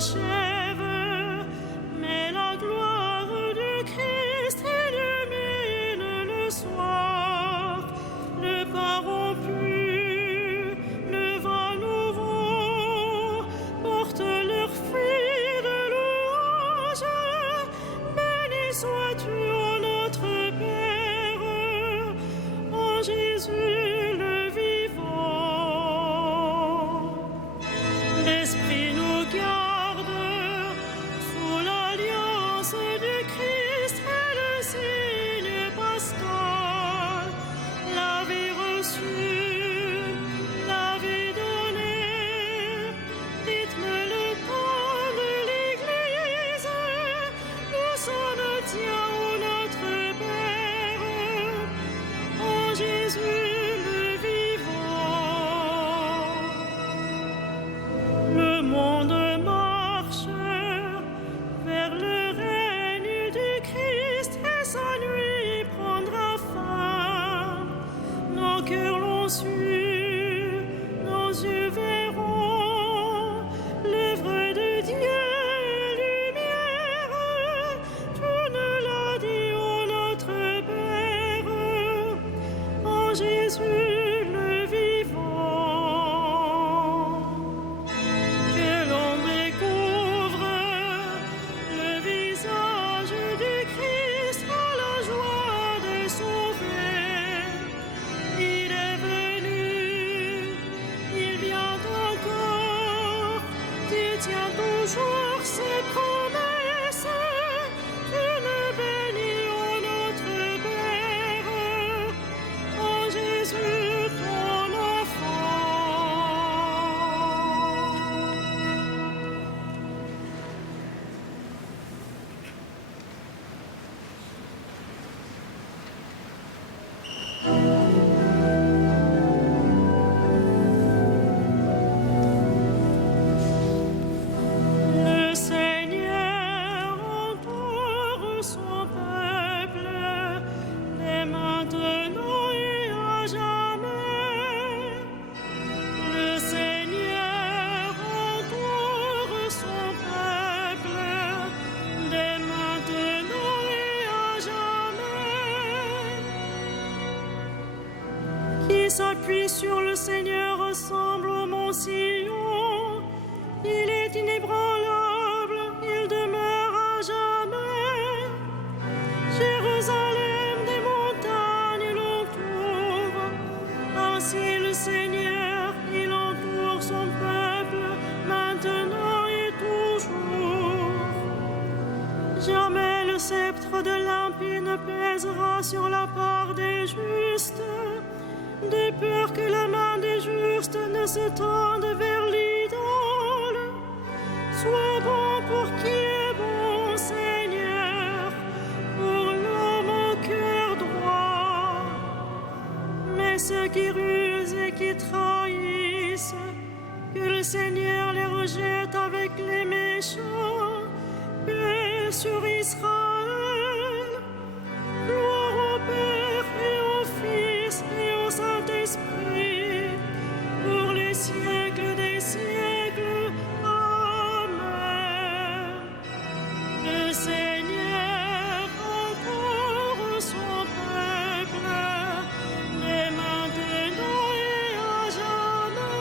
s'achève, mais la gloire du Christ illumine le soir. Le pain rompu, le vin nouveau portent leurs fruits de louange. Béni sois-tu, ô notre Père, en Jésus le vivant. L'Esprit nous garde sous l'alliance du Christ et le signe pascal. La vie reçue, la vie donnée, rythme le temps de l'Église. Nous sommes tiens, ô notre Père, en Jésus le vivant. Le monde marche vers le règne du Christ et sa nuit prendra fin. Nos cœurs l'ont su, nos yeux verront l'œuvre de Dieu et lumière. Tu nous l'as dit, ô notre Père, en Jésus le vivant. Que l'on découvre le visage du Christ à la joie de sauver. Il est venu, il vient encore, Dieu tient toujours ses promesses. Tu nous bénis, ô notre Père, en Jésus ton enfant. Le Seigneur entoure son peuple, dès maintenant et à jamais. Le Seigneur entoure son peuple, dès maintenant et à jamais. Qui s'appuie sur le Seigneur ressemble au mont Sion. Il est inébranlable, il demeure à jamais. Jérusalem des montagnes l'entoure. Ainsi le Seigneur, il entoure son peuple, maintenant et toujours. Jamais le sceptre de l'impie ne pèsera sur la part des justes, de peur que la main des justes ne se tende vers l'idole. Sois bon pour qui est bon, Seigneur, pour l'homme au cœur droit. Mais ceux qui rusent et qui trahissent, que le Seigneur les rejette avec les méchants. Paix sur Israël. Gloire au Père et au Fils et au Saint-Esprit, pour les siècles des siècles. Amen. Le Seigneur entoure son peuple, dès maintenant et à jamais.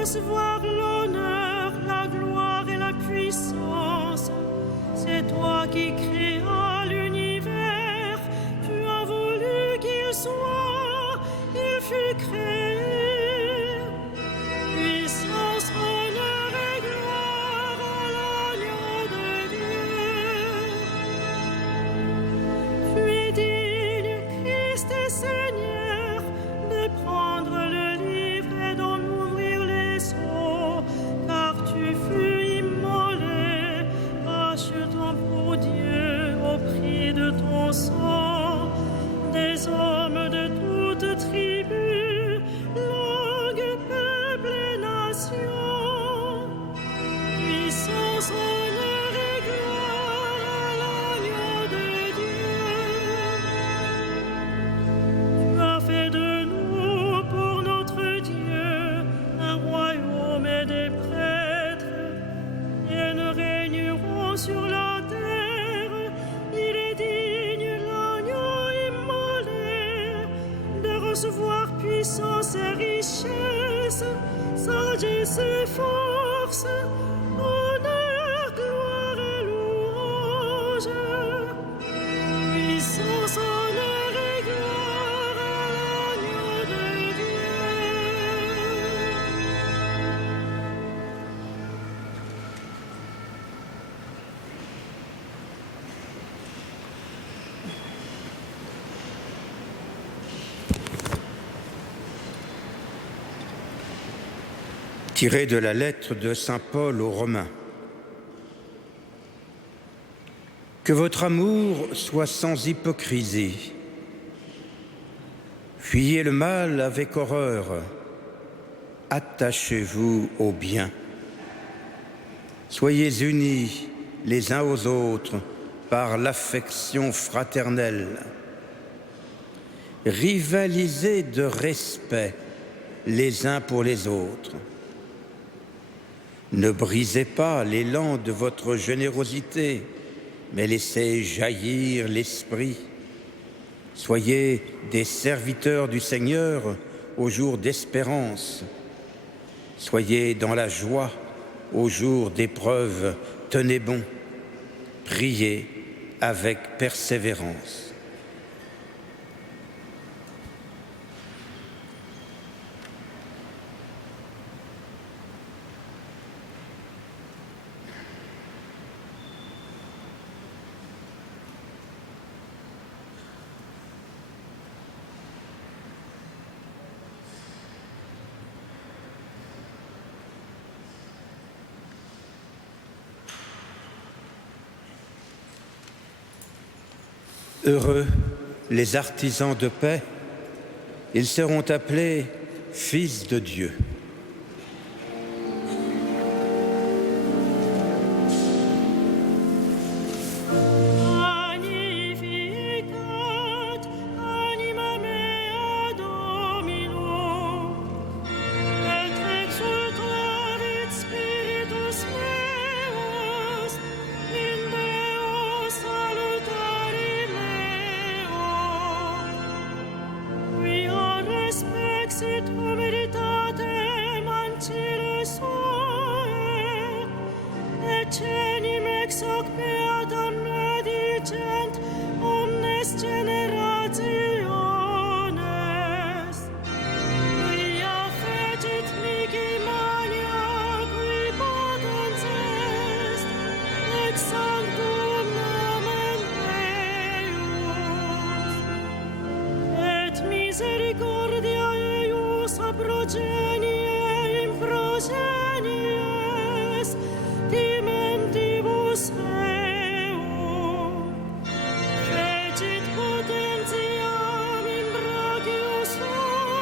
recevoir l'honneur, la gloire et la puissance. C'est toi qui créas l'univers, tu as voulu qu'il soit, il fut créé. Puissance, honneur et gloire à l'agneau de Dieu. Tu es digne, Christ et Seigneur, de prendre le livre et d'en ouvrir les sceaux, car tu fus immolé, achetant pour Dieu au prix de ton sang des hommes de toutes tribus, langues, peuples et nations. Puissance, honneur et gloire à l'agneau de Dieu. Tu as fait de nous pour notre Dieu un royaume et des prêtres, et nous régnerons sur la terre. Il est digne, l'agneau immolé, de recevoir puissance et richesse, sagesse et force, honneur, gloire et louange. Puissance, honneur et gloire à l'agneau de Dieu. Tiré de la lettre de saint Paul aux Romains. Que votre amour soit sans hypocrisie. Fuyez le mal avec horreur. Attachez-vous au bien. Soyez unis les uns aux autres par l'affection fraternelle. Rivalisez de respect les uns pour les autres. Ne brisez pas l'élan de votre générosité, mais laissez jaillir l'esprit. Soyez des serviteurs du Seigneur au jour d'espérance. Soyez dans la joie au jour d'épreuve. Tenez bon. Priez avec persévérance. Heureux les artisans de paix, ils seront appelés fils de Dieu. Magnificat anima mea Domino, et exultavit spiritus meus in Deo salutari meo. Quia respexit humilitatem ancile suae, et cenim ex hoc beatam medicent omnes generationes. Quia fecit mihi mania qui potens est, et sanctum nomen eius. Et misericordia eius a progenie in progenies dimentibus eum. Fecit potentiam in brachio suo,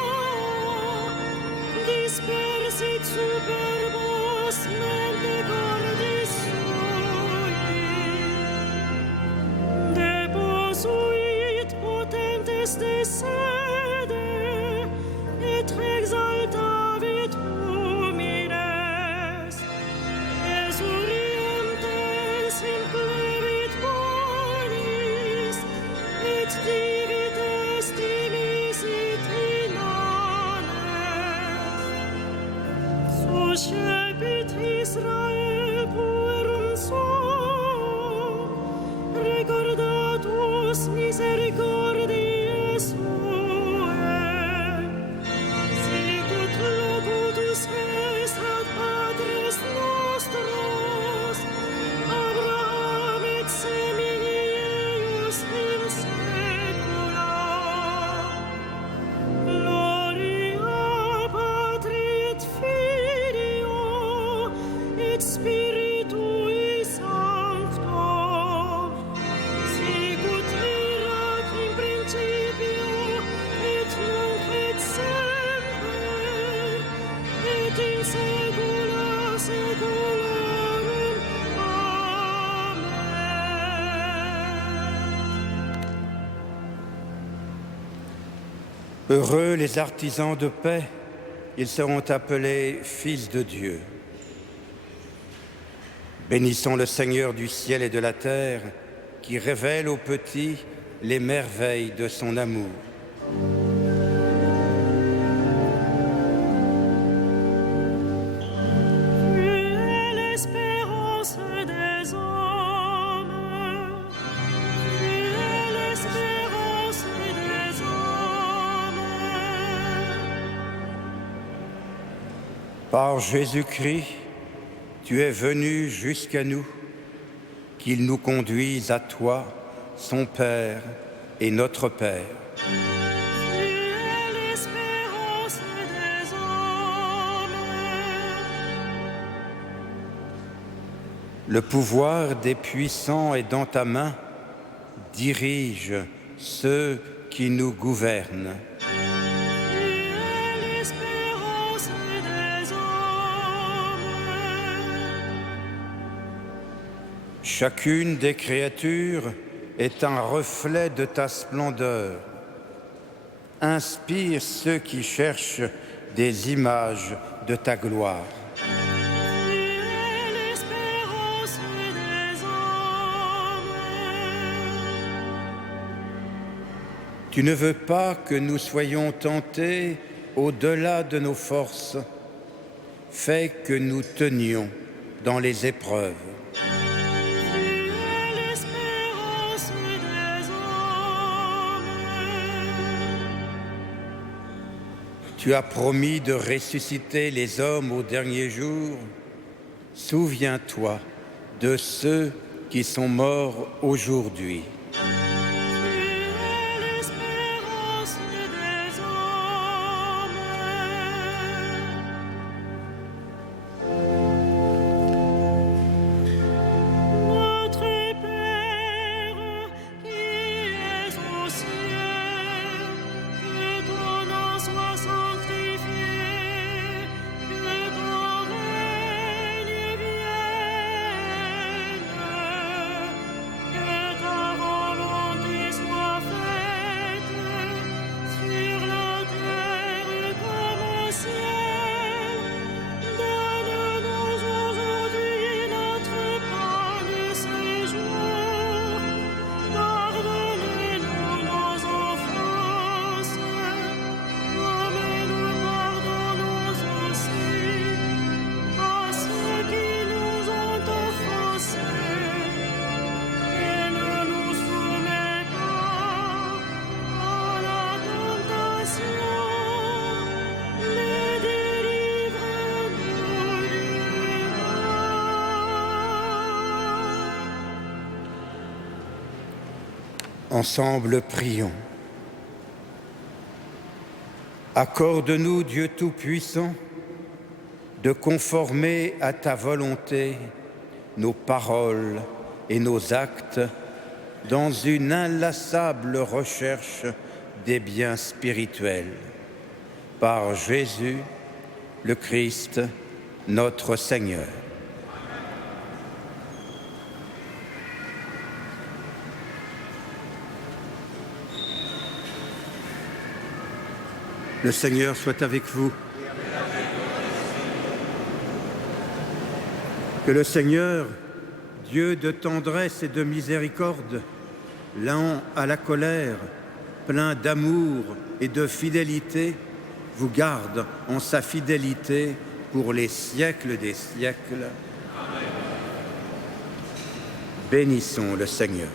dispersit superbos mente cordis sui. Deposuit potentes de sede, et exaltavit humines. Esurientes implevit bonis, et divit estimis it inanes. Recepit Israel puerum suo, recordatus misericordiae suae, sicut locutus est ad patres nostros, Abraham et semini eius in saecula. Gloria Patri et Filio et Spiritui Sancto, sicut erat in principio et nunc et semper et in saecula saeculorum. Amen. Heureux les artisans de paix, ils seront appelés fils de Dieu. Bénissons le Seigneur du ciel et de la terre, qui révèle aux petits les merveilles de son amour. Tu es l'espérance des hommes, tu es l'espérance des hommes. Par Jésus-Christ, tu es venu jusqu'à nous, qu'il nous conduise à toi, son Père et notre Père. Tu es l'espérance des hommes. Le pouvoir des puissants est dans ta main, dirige ceux qui nous gouvernent. Tu es l'espérance des hommes. Chacune des créatures est un reflet de ta splendeur. Inspire ceux qui cherchent des images de ta gloire. Tu es l'espérance des hommes. Tu ne veux pas que nous soyons tentés au-delà de nos forces. Fais que nous tenions dans les épreuves. Tu es l'espérance des hommes. Tu as promis de ressusciter les hommes au dernier jour. Souviens-toi de ceux qui sont morts aujourd'hui. Tu es l'espérance des hommes. Notre Père qui es au ciel, que ton nom soit sanctifié, que ton règne vienne, que ta volonté soit faite sur la terre comme au ciel. Donne-nous aujourd'hui notre pain de ce jour. Pardonnez-nous nos offenses, comme nous pardonnons aussi à ceux qui nous ont offensés. Et ne nous soumets pas à la tentation, mais délivre-nous du mal. Ensemble, prions. Accorde-nous, Dieu Tout-Puissant, de conformer à ta volonté nos paroles et nos actes dans une inlassable recherche des biens spirituels. Par Jésus, le Christ, notre Seigneur. Le Seigneur soit avec vous. Que le Seigneur, Dieu de tendresse et de miséricorde, lent à la colère, plein d'amour et de fidélité, vous garde en sa fidélité pour les siècles des siècles. Bénissons le Seigneur.